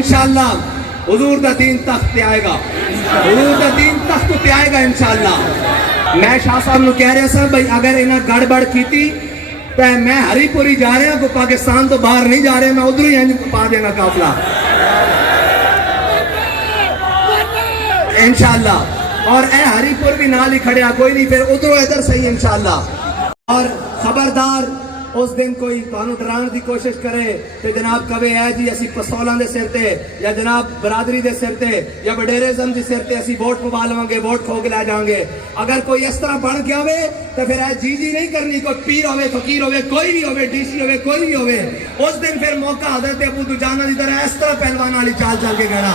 انشاءاللہ حضور دا دین تخت تے آئے گا، حضور دا دین تخت تے آئے گا انشاءاللہ۔ میں شاہ صاحب نو کہہ رہا سا بھائی اگر انہاں گڑبڑ کیتی تو میں ہری پوری جا رہا ہوں، پاکستان تو باہر نہیں جا رہے، میں ادھر ہی انج پا دیں گا قافلہ انشاءاللہ۔ اور اے ہری پور بھی نال ہی کھڑیا، کوئی نہیں پھر ادھر ادھر صحیح انشاءاللہ۔ اور خبردار اس دن کوئی تانوں ڈران دی کوشش کرے کہ جناب کبے ہے جی اسی پسولاں دے سر تے یا جناب برادری دے سر تے یا وڈیرزم دے سر تے اسی ووٹ پوا لواں گے، ووٹ کھو کے لے جاؤں گے، اگر کوئی اس طرح بن گیا ہوئے تو پھر اے جی جی نہیں کرنی، کوئی پیر ہوئے فقیر ہوئے کوئی بھی ہوئے ڈی سی ہوئے کوئی بھی ہوئے، اس دن پھر موقع حضرت ابو دجانہ دی طرح اس طرح پہلوان والی چال چل کے گڑا